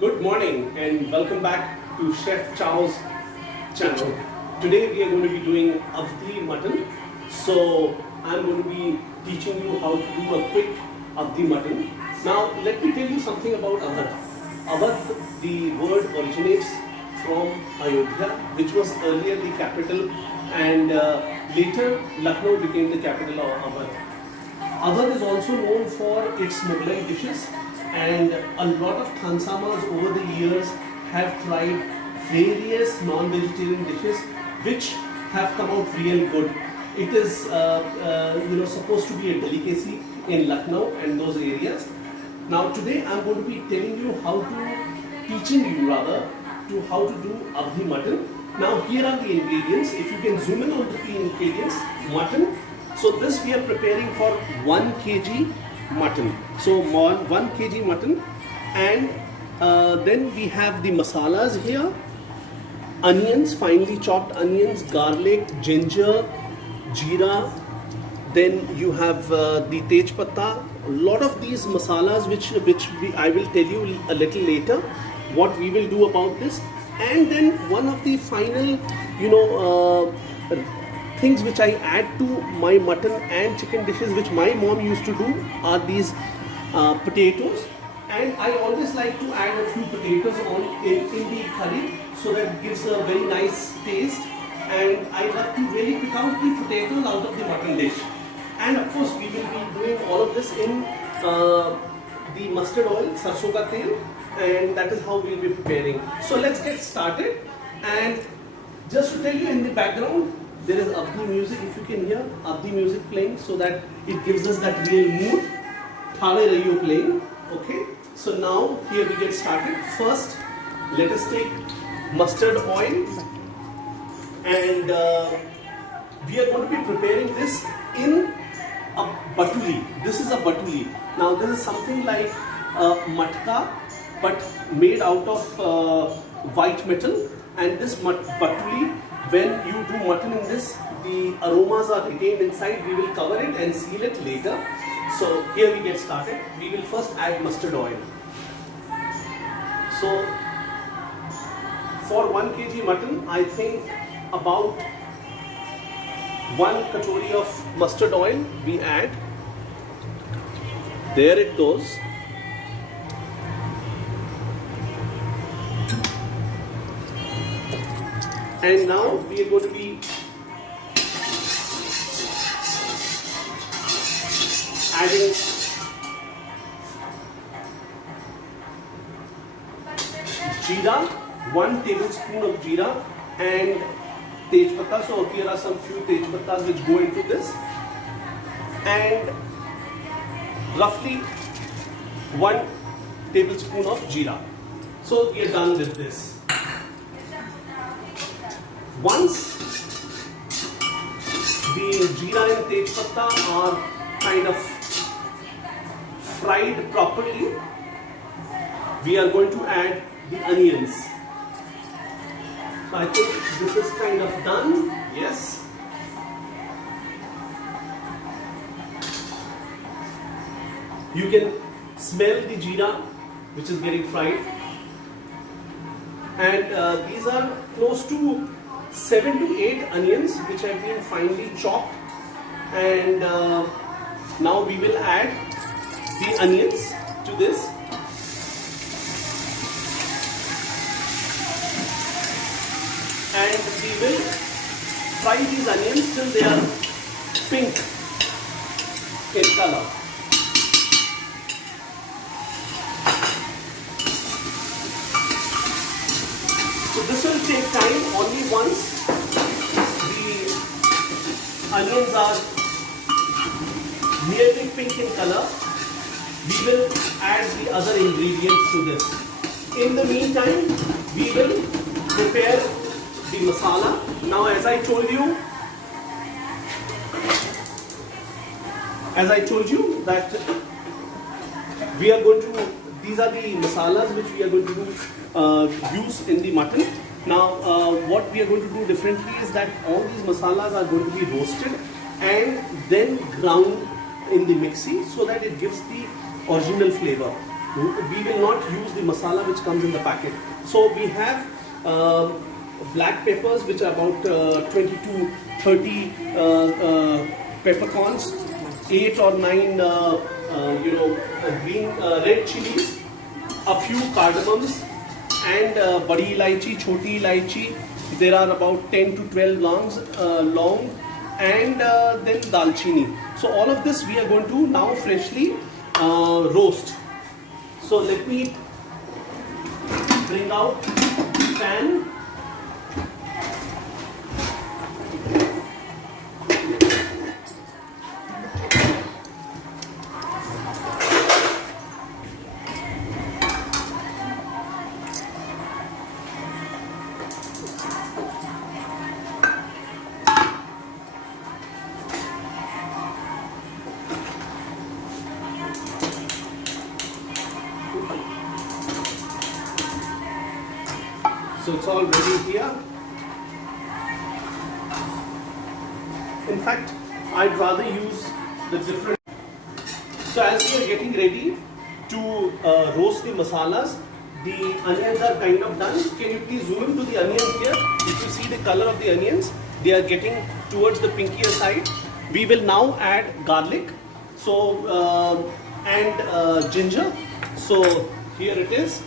Good morning and welcome back to Chef Chow's channel. Today we are going to be doing Avdi mutton. So I'm going to be teaching you how to do a quick Avdi mutton. Now let me tell you something about Awadh. Awadh, the word originates from Ayodhya, which was earlier the capital, and later Lucknow became the capital of Awadh. Awadh is also known for its Mughlai dishes, and a lot of Khansamas over the years have tried various non-vegetarian dishes which have come out real good. It is supposed to be a delicacy in Lucknow and those areas. Now today I'm going to be telling you teaching you rather to how to do Avdi mutton. Now here are the ingredients. If you can zoom in on the ingredients, mutton. So this we are preparing for 1 kg mutton. So 1 kg mutton, and then we have the masalas here: onions, finely chopped onions, garlic, ginger, jeera. Then you have the tej patta. A lot of these masalas, which I will tell you a little later, what we will do about this. And then one of the final, things which I add to my mutton and chicken dishes, which my mom used to do, are these potatoes. And I always like to add a few potatoes in the curry, so that it gives a very nice taste. And I love to really pick out the potatoes out of the mutton dish. And of course, we will be doing all of this in the mustard oil, sarson ka tel, and that is how we will be preparing. So let's get started. And just to tell you, in the background there is Avdi music. If you can hear Avdi music playing, so that it gives us that real mood. Thale Rahiyo playing. Okay. So now here we get started. First, let us take mustard oil, and we are going to be preparing this in a batuli. This is a batuli. Now this is something like matka, but made out of white metal. And this batuli, when you do mutton in this, the aromas are retained inside. We will cover it and seal it later. So here we get started. We will first add mustard oil. So for 1 kg mutton, I think about 1 katori of mustard oil we add. There it goes. And now we are going to be adding jeera, 1 tablespoon of jeera, and tej patta. So here are some few tej pattas which go into this, and roughly 1 tablespoon of jeera. So we are done with this. Once the jeera and tej patta are kind of fried properly, we are going to add the onions. So I think this is kind of done. Yes. You can smell the jeera which is getting fried, and these are close to 7 to 8 onions which have been finely chopped. And now we will add the onions to this. And we will fry these onions till they are pink in color. So this will take time. Only once the onions are nearly pink in color, we will add the other ingredients to this. In the meantime, we will prepare the masala. Now, as I told you that we are going to, these are the masalas which we are going to use in the mutton. Now, what we are going to do differently is that all these masalas are going to be roasted and then ground in the mixie, so that it gives the original flavor. We will not use the masala which comes in the packet. So we have black peppers which are about 20 to 30 peppercorns, 8 or 9 green red chilies, a few cardamoms, and badi ilaichi, choti ilaichi. There are about 10 to 12 long, and then dalchini. So all of this we are going to now freshly roast. So let me bring out pan. So it's all ready here. In fact, I'd rather use the different. So as we are getting ready to roast the masalas, the onions are kind of done. Can you please zoom into the onions here? If you see the color of the onions, they are getting towards the pinkier side. We will now add garlic, and ginger. So here it is.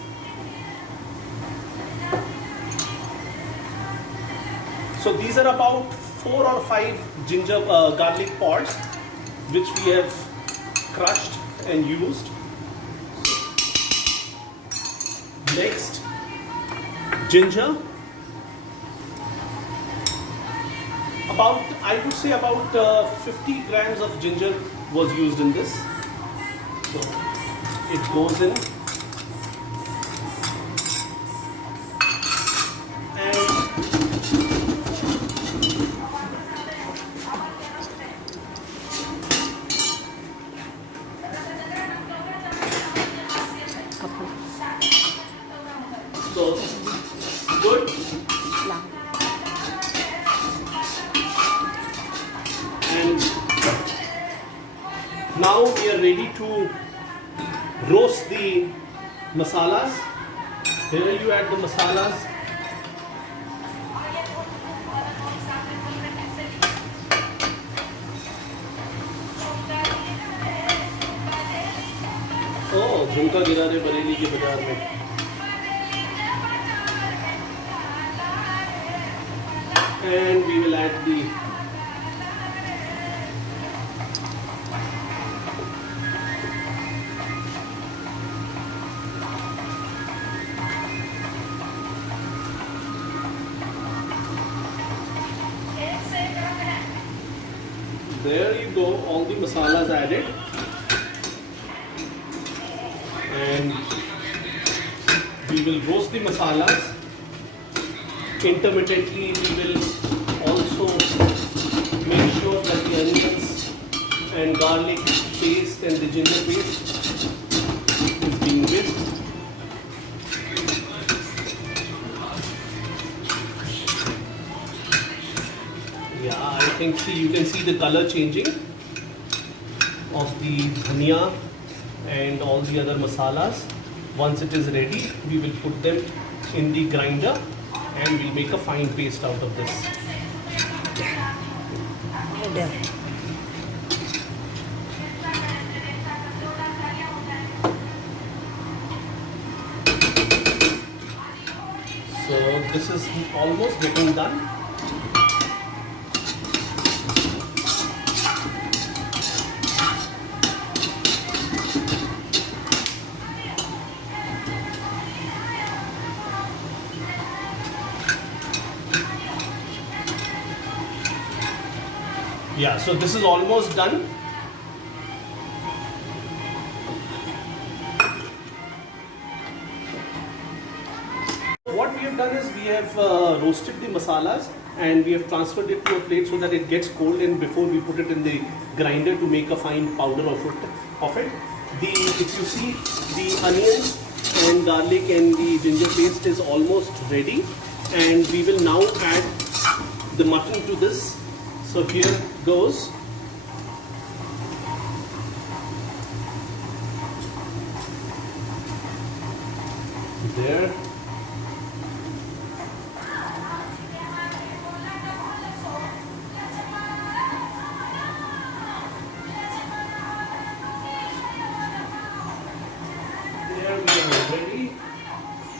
So these are about 4 or 5 garlic pods which we have crushed and used. Next, ginger. I would say about 50 grams of ginger was used in this. So it goes in. So good. And now we are ready to roast the masalas. Here you add the masalas. Oh, झुमका गिरा रहे बरेली के बाजार में. And we will add the there you go, all the masalas added, and we will roast the masalas. Intermittently we will also make sure that the onions and garlic paste and the ginger paste is being whisked. Yeah, I think you can see the color changing of the dhania and all the other masalas. Once it is ready, we will put them in the grinder and we'll make a fine paste out of this. So this is almost getting done. Yeah, so this is almost done. What we have done is we have roasted the masalas and we have transferred it to a plate so that it gets cold, and before we put it in the grinder to make a fine powder of it. If you see, the onions and garlic and the ginger paste is almost ready, and we will now add the mutton to this. So here goes. there. There we are ready.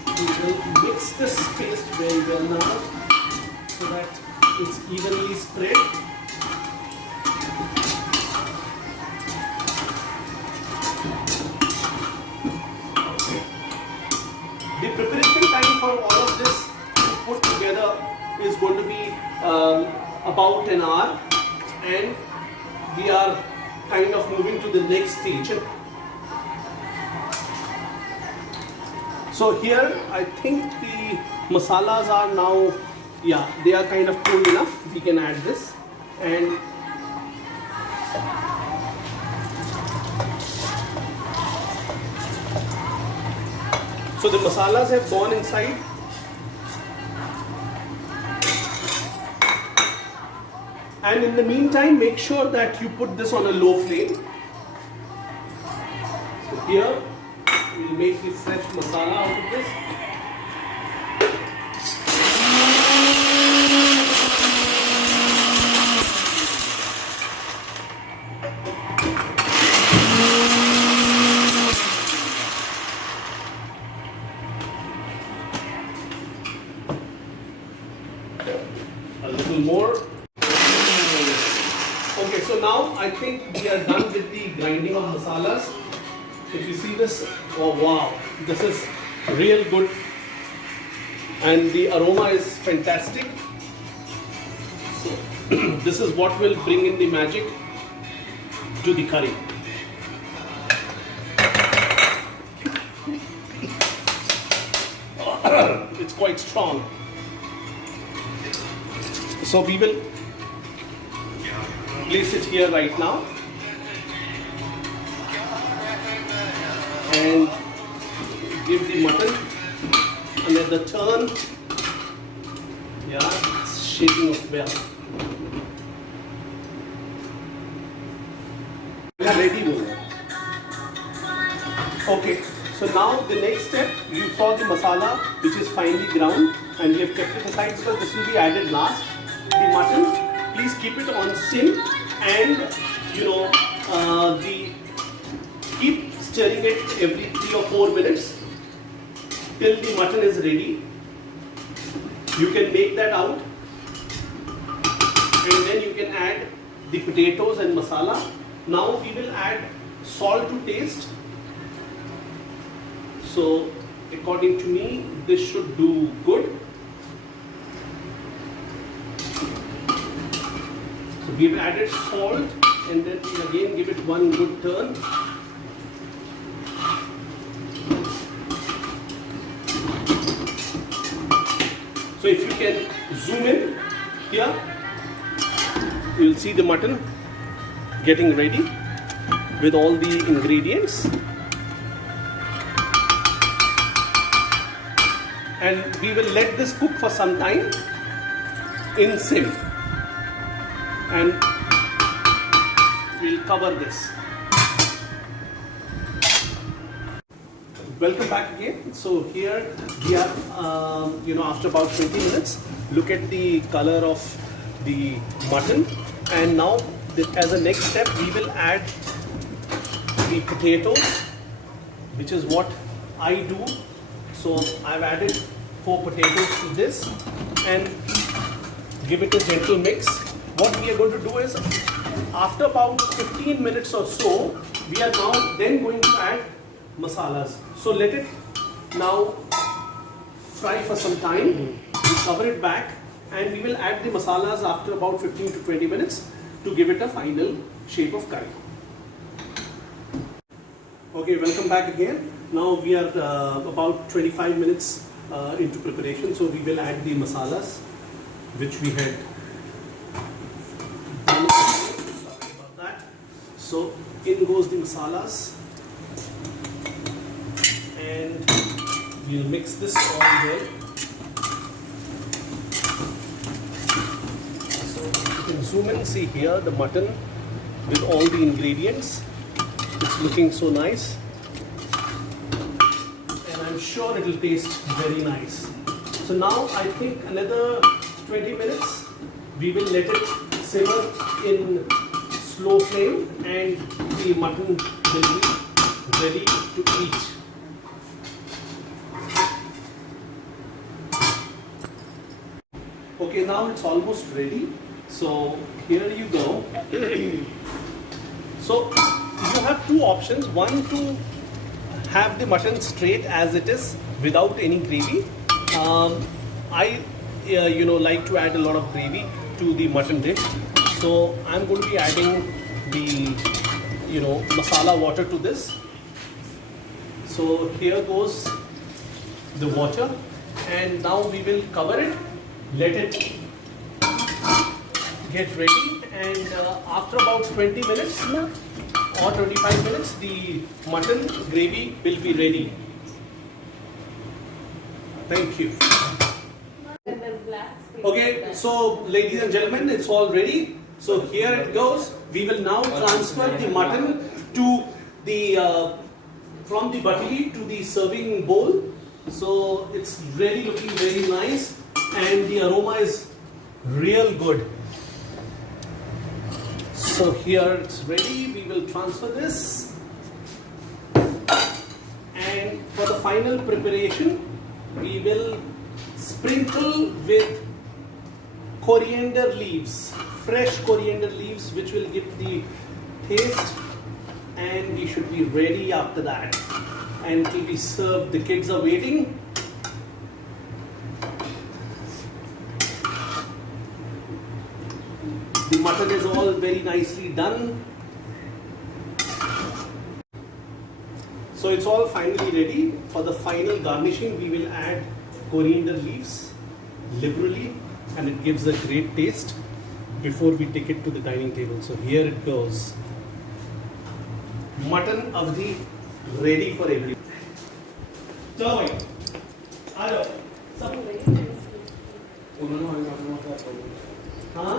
We will mix this paste very well now so that it's evenly spread. The preparation time for all of this to put together is going to be about an hour, and we are kind of moving to the next stage. So here I think the masalas are now, yeah, they are kind of cool enough. We can add this, and so the masalas have gone inside. And in the meantime, make sure that you put this on a low flame. So here, we'll make the fresh masala out of this. A little more. Okay, so now I think we are done with the grinding of masalas. If you see this, oh wow, this is real good, and the aroma is fantastic. So this is what will bring in the magic to the curry. It's quite strong. So we will place it here right now and give the mutton another turn. Yeah, it's shaking up well. We are ready now. Okay, so now the next step, you saw the masala which is finely ground, and we have kept it aside because this will be added last. The mutton, please keep it on sim, and keep stirring it every 3 or 4 minutes till the mutton is ready. You can make that out, and then you can add the potatoes and masala. Now we will add salt to taste. So according to me, this should do good. So we've added salt, and then we'll again give it one good turn. So if you can zoom in here, you'll see the mutton getting ready with all the ingredients. And we will let this cook for some time in sim. And we'll cover this. Welcome back again. So here we are, after about 20 minutes, look at the color of the mutton. And now, as a next step, we will add the potatoes, which is what I do. So I've added 4 potatoes to this and give it a gentle mix. What we are going to do is, after about 15 minutes or so, we are now then going to add masalas. So let it now fry for some time. We'll cover it back, and we will add the masalas after about 15 to 20 minutes to give it a final shape of curry. Okay, welcome back again. Now we are about 25 minutes into preparation, so we will add the masalas which we had done. Sorry about that. So in goes the masalas, and we'll mix this all well. So you can zoom in, see here the mutton with all the ingredients. It's looking so nice. And I'm I'm sure it will taste very nice. So now I think another 20 minutes we will let it simmer in slow flame and the mutton will be ready to eat. Okay, now it's almost ready. So here you go. So you have two options. One, to have the mutton straight as it is without any gravy. I like to add a lot of gravy to the mutton dish. So I'm going to be adding the masala water to this. So here goes the water, and now we will cover it, let it get ready, and after about 20 minutes or 25 minutes the mutton gravy will be ready. Thank you. Okay, so ladies and gentlemen, it's all ready. So here it goes. We will now transfer the mutton to the from the batili to the serving bowl. So it's really looking very nice and the aroma is real good. So here it's ready. We will transfer this, and for the final preparation we will sprinkle with coriander leaves, fresh coriander leaves, which will give the taste, and we should be ready after that, and it will be served. The kids are waiting. The mutton is all very nicely done. So it's all finally ready. For the final garnishing, we will add coriander leaves liberally, and it gives a great taste before we take it to the dining table. So here it goes. Mutton avdi ready for everyone. Chalo bhai, aa jao. Sab उन्होंने हाँ